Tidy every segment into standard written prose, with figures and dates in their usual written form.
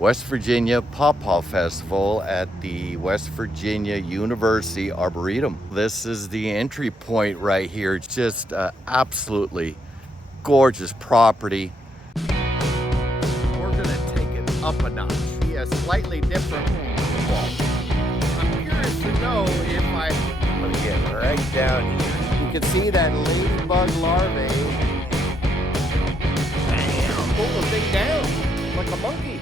West Virginia Pawpaw Festival at the West Virginia University Arboretum. This is the entry point right here. It's just absolutely gorgeous property. We're gonna take it up a notch. Be a slightly different wall. I'm curious to know if I'm gonna get right down here. You can see that ladybug larvae. Bam! Pull the thing down like a monkey.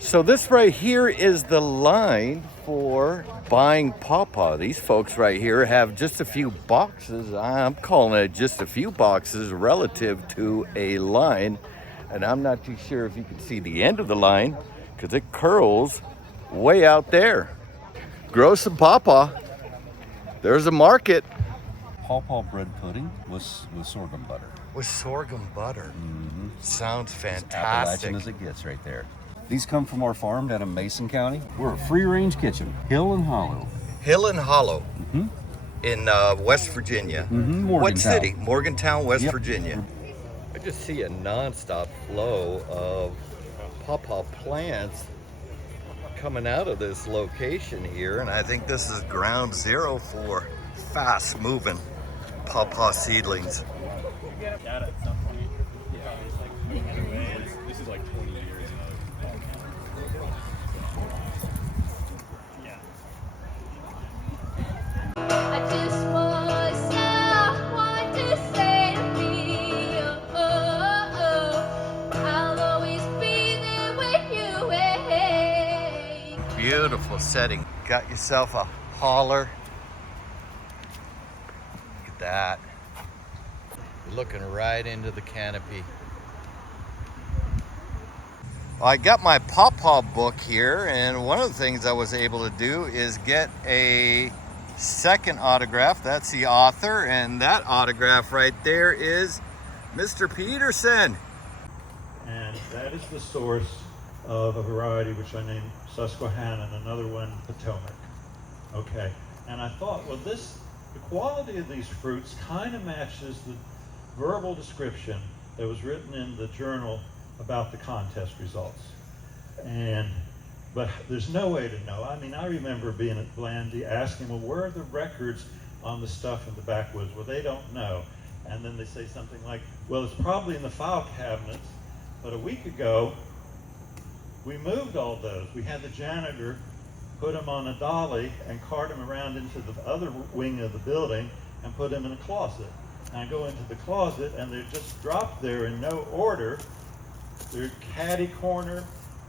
So this right here is the line for buying pawpaw. These folks right here have just a few boxes. I'm calling it just a few boxes relative to a line. And I'm not too sure if you can see the end of the line because it curls way out there. Grow some pawpaw. There's a market. Pawpaw bread pudding with sorghum butter. With sorghum butter. Mm-hmm. Sounds As fantastic. Appalachian as it gets right there. These come from our farm down in Mason County. We're a free-range kitchen, hill and hollow. Hill and Hollow Mm-hmm. in West Virginia. Mm-hmm. What Morgantown. city? Morgantown, West Yep. Virginia. I just see a nonstop flow of pawpaw plants coming out of this location here, and I think this is ground zero for fast-moving pawpaw seedlings. This is like 20 years. I just want to say to me, I'll always be there when you wake. Beautiful setting. Got yourself a holler. Look at that. You're looking right into the canopy. I got my pawpaw book here, and one of the things I was able to do is get a second autograph. That's the author, and that autograph right there is Mr. Peterson. And that is the source of a variety which I named Susquehanna and another one Potomac. Okay, and I thought, well, the quality of these fruits kind of matches the verbal description that was written in the journal about the contest results. But there's no way to know. I mean, I remember being at Blandy asking, well, where are the records on the stuff in the backwoods? Well, they don't know. And then they say something like, well, it's probably in the file cabinets, but a week ago, we moved all those. We had the janitor put them on a dolly and cart them around into the other wing of the building and put them in a closet. And I go into the closet and they're just dropped there in no order. They're catty corner.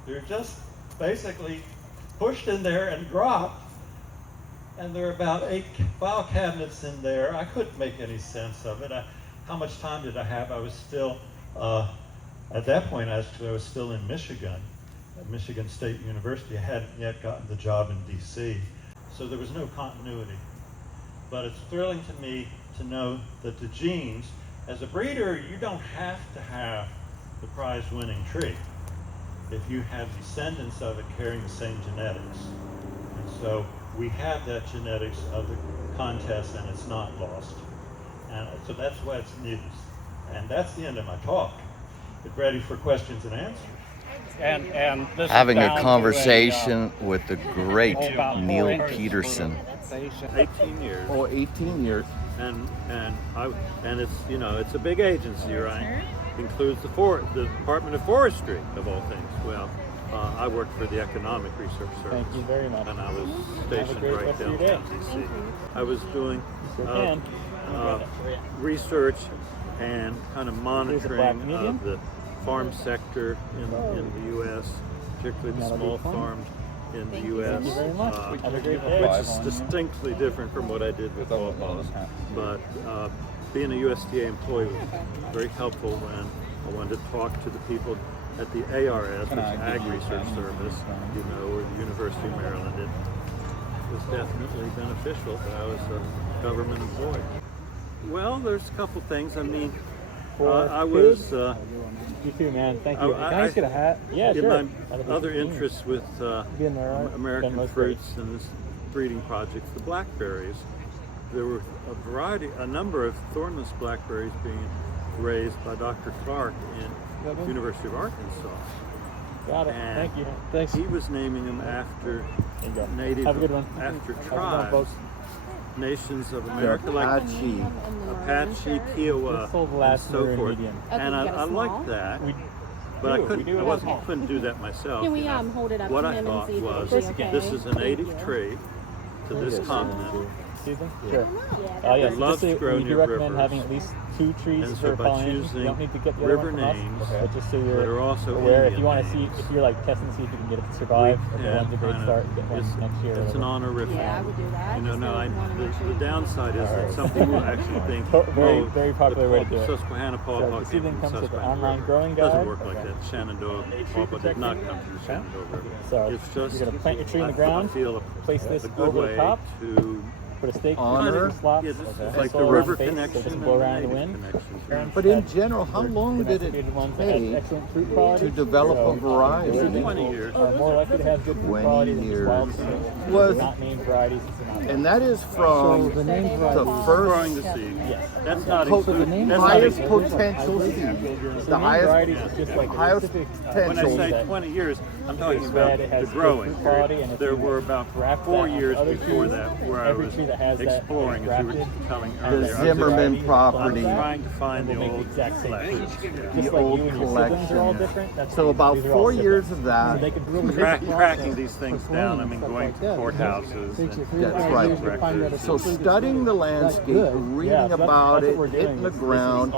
They're just basically pushed in there and dropped. And there are about 8 file cabinets in there. I couldn't make any sense of it. How much time did I have? I was still, at that point, actually, I was still in Michigan, at Michigan State University. I hadn't yet gotten the job in DC. So there was no continuity. But it's thrilling to me to know that the genes, as a breeder, you don't have to have the prize-winning tree if you have descendants of it carrying the same genetics. And so we have that genetics of the contest and it's not lost. And so that's why it's news. And that's the end of my talk. Get ready for questions and answers. And this Having is a down conversation with the great about Neal 4 inches Peterson. 18 years. Oh, 18 years. And it's, you know, it's a big agency, right? Includes the Department of Forestry, of all things. Well, I worked for the Economic Research Service. Thank you very much. And I was Have a stationed great right rest of your downtown day. DC. I was doing Again, research and kind of black monitoring medium. of the farm sector in the U.S., particularly the That'll be small fun. farms in the U.S. Thank you very much. Have a great day. Which is distinctly different from what I did with pawpaws. But being a USDA employee was very helpful when I wanted to talk to the people at the ARS, which is Ag Research Service, you know, or the University of Maryland. It was definitely beneficial that I was a government employee. Well, there's a couple things. I mean, I was... you too, man. Thank you. Can I just get a hat? Yeah, in sure. my other interests with Been there, right? American Been most fruits and this breeding projects, the blackberries, there were a number of thornless blackberries being raised by Dr. Clark in the University of Arkansas. Got it. And Thank you. Thanks. he was naming them after There you go. native, Have a good one. after Have a good one, tribes, folks. nations of America, like Apache. Apache, Kiowa, We sold the and last so mirror forth. medium. Okay, And you I got a small? liked that, We but I do, we couldn't. do I have wasn't small. couldn't do that myself. Can we you know. hold it up What to I him thought and see if was, it's okay? this is a native Thank you. tree to this continent. Excuse me? Sure. Yeah, Yes, It loves just to so grow we do near recommend rivers. having at least 2 trees And for so by pollination. You choosing don't need to get the other river one from us, names but just so that you're are also aware, if Indian you want to see, names, if you're like testing to see if you can get it to survive, or yeah, one's a great kind of, start, get one it's- next year. or It's an whatever. honorific. Yeah, I would do that. You know, Just no, wanna make sure the you- downside is that Alright. some people actually think, Very, oh, very popular way to do it. Susquehanna So Pawpaw this came evening from comes with an Susquehanna online River. growing It doesn't guide. work like Okay. that. Shenandoah Pawpaw did not come from the Shenandoah River. So It's just, you're going to plant your tree in the I ground, feel place this a good over the way top, to put a stake Honor. through the slots, Yeah, this is okay. like the soil around river base so it connection doesn't and blow the around in the native wind. connection. But in general, how long did it Domesticated ones that have take excellent fruit quality, to develop so a variety? individuals 20 years. Are more likely to have good fruit 20 quality than just years. wild fruit. Was- Not named varieties. It's not. And that is from the name the Growing first the seed. Yes. That's not po- exclusive. That's not highest exclusive. potential seed. So The named highest, varieties is just like a highest specific When I potential. say that 20 years, I'm talking it's about red, it the has good growing fruit quality, period. and if There you were about graft 4 that years onto other before trees, that where I every was tree that has that exploring, as you were grafted, telling The earlier. Zimmerman I'm property. trying to find the will make the old exact same collection. fruit. The Just like old you and your siblings are all collection. different. That's So about these are all 4 years siblings. of So that. they could really Tracking these things down, I mean, going to courthouses. and That's right. records. So studying the landscape, reading about it, hitting the ground,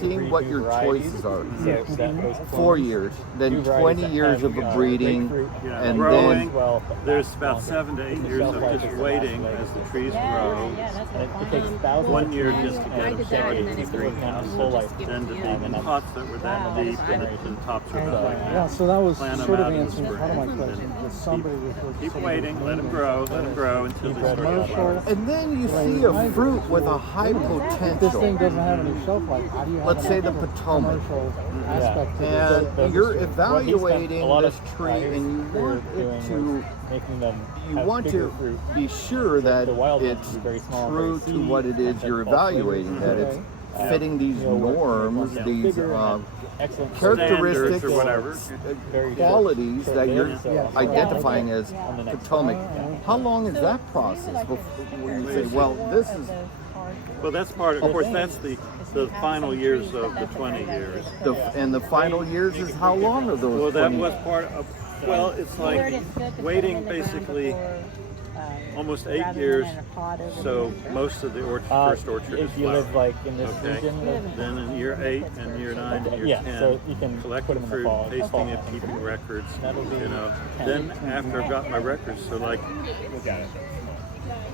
seeing what your choices are. 4 years, then 20 years of a breeding, and growing. then There's about 7 to 8 years of just waiting as the trees grow. It takes thousands 1 of year trees just to and get them decades started to to keep green. working on them whole life. Then to be in that's- pots that were that deep and the tops are about like that. Yeah, so that was Plant 'em sort of out in the answering spring, part of my and question. then Was somebody referred to Keep somebody waiting, let them naming grow until they start to commercial. flower. and then you see a fruit with a high If this thing potential. doesn't have any shelf life, how do you have Let's an say the actual Potomac. commercial aspect to it? And you're What he spent evaluating a lot this of tree, years and you want doing it was to, making them you have want bigger to fruit. be sure that The wild ones it's would be very small, true very to seedy, what it is have you're false flavors. evaluating, that it's fitting these You know, what- norms, what- these bigger and have excellent characteristics Standards or whatever. very qualities short that you're lived, so- identifying as On the next Potomac. How long is that process before you say, well, this is Well, that's part, of course, that's the final years of the 20 years. and the final years is how long are those? Well, that 20? was part of, well, it's like waiting basically almost 8 years, so most of the first orchard is if you live flowering. like in this Okay. region, Then in year 8 and year 9 and year Yeah, 10, so you can collecting put 'em in the fruit, fall. tasting it, keeping records, That'll be you know. 10. Then after I've got my records, so like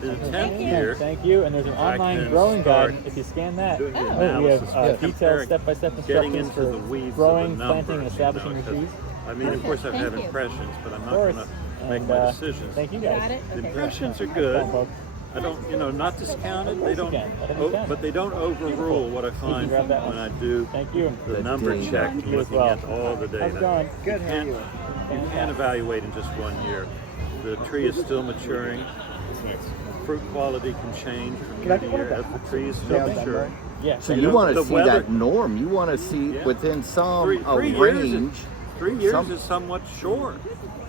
in the 10th Yeah, year, thank you. And there's an I online can growing start guide. If you scan that, doing the we analysis, have detailed comparing, step-by-step getting instructions into the for weeds growing, of the planting, and numbers, establishing you your know, 'cause, trees. I mean, of course, I have Thank you. impressions, but I'm Of not course. going to make And, my decisions. Thank you Got guys. it? The Okay. impressions are good. Folks. I don't, you know, not discounted. They don't, can. Let 'em be done. but they don't overrule what I find grab that when one. I do Thank you. the The number data. check, You as looking well. at all the data. How's it going? Good. You can't evaluate in just 1 year. The tree is still maturing. Fruit quality can change from year to year as the tree is still maturing. Yeah. So You you know, want to the see weather- that norm. You want to see Yeah. within some Three years is- range. 3 years some- is somewhat short,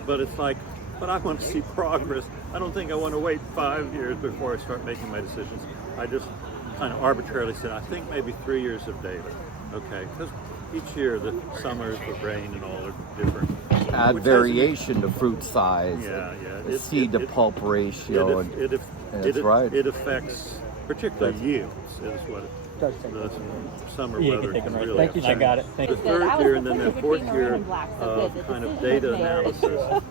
but it's like, but I want to see progress. I don't think I want to wait 5 years before I start making my decisions. I just kind of arbitrarily said, I think maybe 3 years of data. Okay, because each year the summers, the rain and all are different. Add Which variation to fruit size, Yeah, yeah. the seed to pulp ratio, and that's right. It affects particularly yields is what Does the take summer Yeah, you weather can take can them right really there. Thank you, I sir. got it. Thank The you. third I was year and then the between fourth red year and black, so of good. The kind of decision data was made. analysis.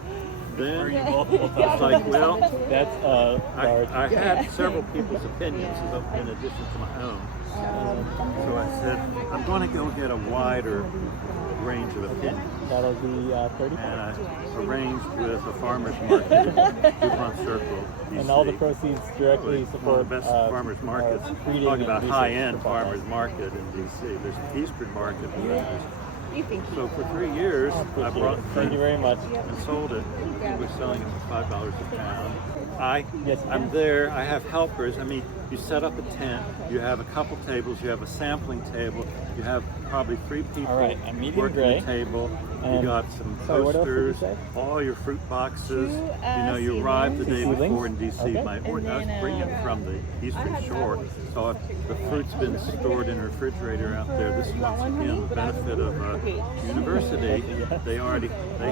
Then it's That's like, well, That's large. I had several people's opinions in addition to my own. So I said, I'm going to go get a wider range of opinions. That'll be 30. And I arranged with a farmer's market in DuPont Circle, DC. And all the proceeds directly One support of the best farmers markets. breeding Talk and about research high-end for pawpaws. farmers market in DC. There's an Eastern market where there's So for 3 years, I brought Thank you very much. and sold it. We were selling it for $5 a pound. Yes, I'm there. I have helpers. I mean, you set up a tent. You have a couple tables. You have a sampling table. You have probably 3 people All right, a medium working gray. the table. You And- got some sorry, what else did you posters, say? all your fruit boxes. Two, You arrived the day seedlings. before in DC. Okay. I was then, bringing it from the Eastern Shore, so the fruit's been stored in a refrigerator out there. This is once again the benefit of university. They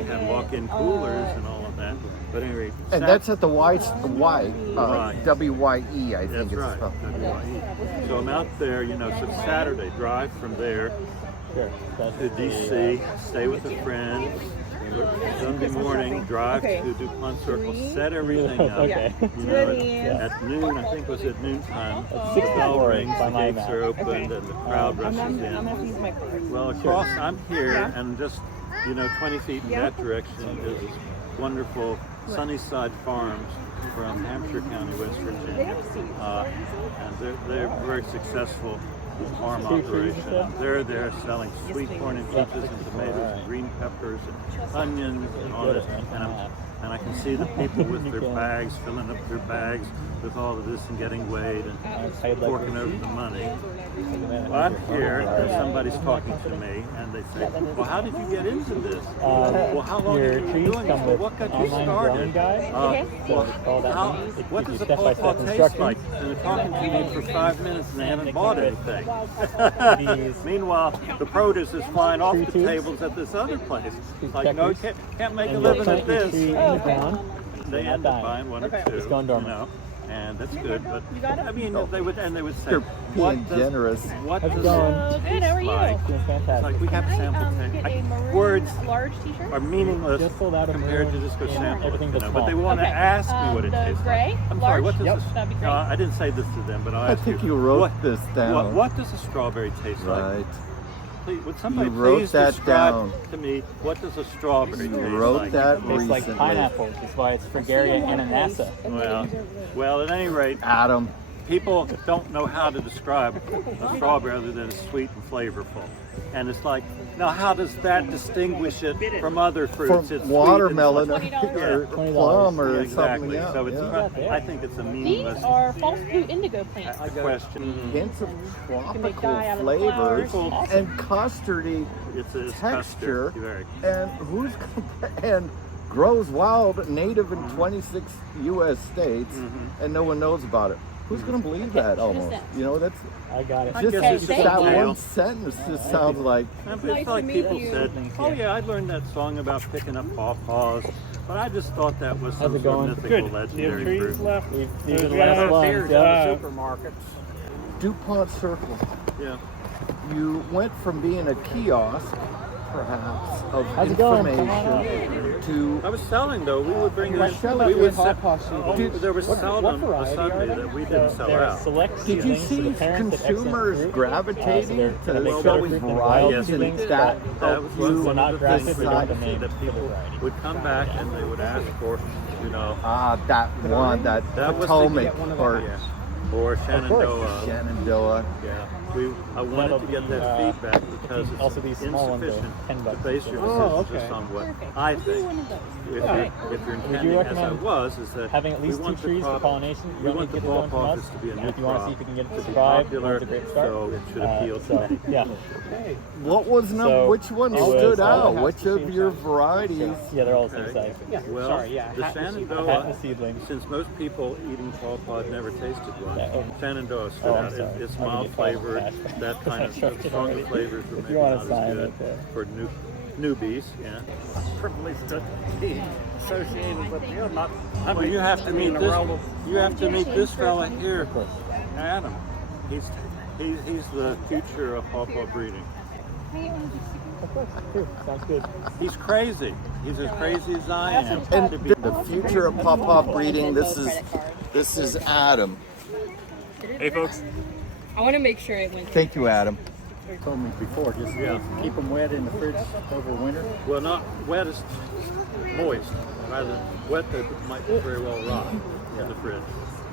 have walk-in coolers and all of that. But anyway, And that's at the WYE, W-Y-E, I think that's it's right. spelled. WYE. So I'm out there, so Saturday, drive from there Sure. to DC, stay with a friend. Sunday morning, drive to DuPont Circle, set everything up. Okay. At noon, I think it was at noontime, the 6 bell rings, by the my gates are math. opened, and the crowd rushes I'm in. gonna use my card. Well, across, I'm here, and just 20 feet in that direction is this wonderful Sunnyside Farms from Hampshire County, West Virginia, and they're very successful farm operation. They're there selling sweet corn and peaches and tomatoes and green peppers and onions and all that. And I can see the people with their bags, filling up their bags with all of this and getting weighed and forking over the money. Well, I'm here and somebody's talking to me and they say, well, how did you get into this? Well, how long have you been doing this? Well, what got you started? What does a pawpaw taste like? And they're talking to me for 5 minutes and they haven't bought anything. Meanwhile, the produce is flying off the tables at this other place. It's like, no, can't make a living at this. They end up buying 1 or 2. It's going dormant. And that's good, but I mean, they would say, You're being generous. What How's it does going? it Good, how are taste you? like? Doing It's fantastic. like we have a sample tank. Words large t-shirt. are meaningless Just sold out of compared to maroon just go and sample it, everything that's but they small. want to ask me what it the tastes gray, like. I'm sorry, what does large? this? That'd be great. No, I didn't say this to them, but I'll I ask think you wrote this down. What does a strawberry taste like? Right. Please, would somebody You wrote please that describe down. to me what does a strawberry taste You wrote like? that Tastes like recently. pineapple. That's why it's Fragaria ananassa. Well, at any rate, Adam, people don't know how to describe a strawberry other than it's sweet and flavorful. And it's like, now how does that distinguish it from other fruits? from It's watermelon sweet and or $20. plum or exactly. something else. So it's yeah. I think it's a These meaningless are false blue indigo plants. question. Hints of make tropical dye out of flavors flowers. and custardy It's texture, custard. and grows wild, native in 26 U.S. states, and no one knows about it. Who's going to believe that? Almost, that's I got it. just guess it's just that a one tale. sentence. Just sounds like It's like people said, oh yeah, I learned that song about picking up pawpaws, but I just thought that was some How's it sort of going? mythical legendary fruit. These are the last ones. Yeah. DuPont Circle. Yeah. You went from being a kiosk, perhaps, of How's it going? Come on information to I was selling though. We would bring in. selling. We would Pawpaw sell. seedlings. There was What seldom a variety are Sunday they? that we didn't sell They're out. select Did you seedlings for see the parents of consumers excellent fruit. gravitating they're to gonna make Well, better we- fruit than wild yes, we seedlings, did. but That That was one so of not the grafted, things we don't have the that name for the people variety. would come back and they would ask for, that one, that That was the- Potomac or or Shenandoah. Shenandoah. Yeah, I wanted to get that feedback because it's also these small ones are insufficient to $10 base your Oh, decisions okay. on what I think. If you're intending, as I recommend was, is that having at least we 2 want the trees for crop- pollination. You we don't want need the to get the one from Pawpaw us. to be a new If you want to see crop, if you can get it to to be survive, popular, it's a great start. so it should appeal to many. Yeah. What was which one it was stood all out? Which of your varieties? Yeah, they're all the same size. Well, the Hat Shenandoah, and seedling. since most people eating pawpaw had never tasted one, Yeah. Shenandoah stood Oh, I'm out. sorry. It's I'm gonna mild get called flavored, fat. that kind of stronger flavors were If maybe you want not to as sign good it there. for newbies. Yeah. privileged to be associated with you. Not, I Well, mean, you have to meet in a this. realm of- You have to meet this fella here, Adam. He's the future of pawpaw breeding. Of course, sure. Sounds good. He's crazy. He's as crazy as I am. And To be- the future of pawpaw breeding. This is Adam. Hey, folks. I want to make sure it went. Thank you, Adam. told me before, just keep them wet in the fridge over winter. Well, not wet as moist. Rather wet that might very well rot in the fridge.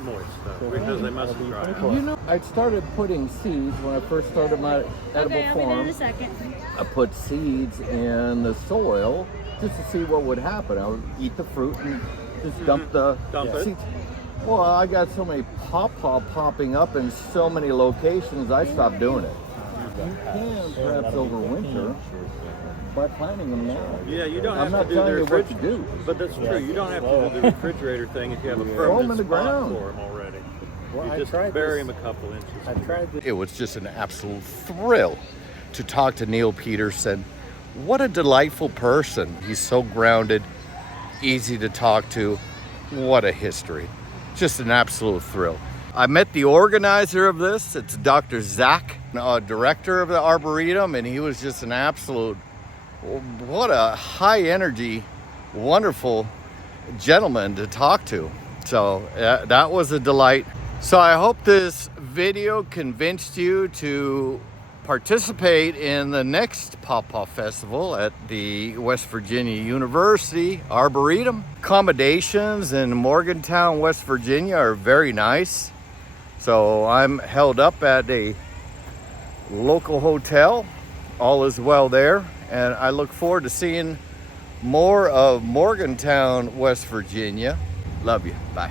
moist stuff because they must dry. You know, I started putting seeds when I first started my edible Okay, I'll be there in farm. a second. I put seeds in the soil just to see what would happen. I would eat the fruit and just dump the Dump it. seeds. Well, I got so many pawpaw popping up in so many locations, I stopped doing it. You can perhaps overwinter by planting them now. Yeah, you don't I'm have not to do telling the you what to refrigerator. do. But that's true. You don't have to do the refrigerator thing if you have a Throw 'em in permanent the spot ground. for them already. Well, You I just tried bury this. them a couple inches. I tried this. It was just an absolute thrill to talk to Neal Peterson. What a delightful person. He's so grounded, easy to talk to. What a history. Just an absolute thrill. I met the organizer of this. It's Dr. Zach, director of the Arboretum, and he was just an absolute, what a high energy, wonderful gentleman to talk to. So that was a delight. So I hope this video convinced you to participate in the next Pawpaw Festival at the West Virginia University Arboretum. Accommodations in Morgantown, West Virginia are very nice. So I'm held up at a local hotel. All is well there. And I look forward to seeing more of Morgantown, West Virginia. Love you. Bye.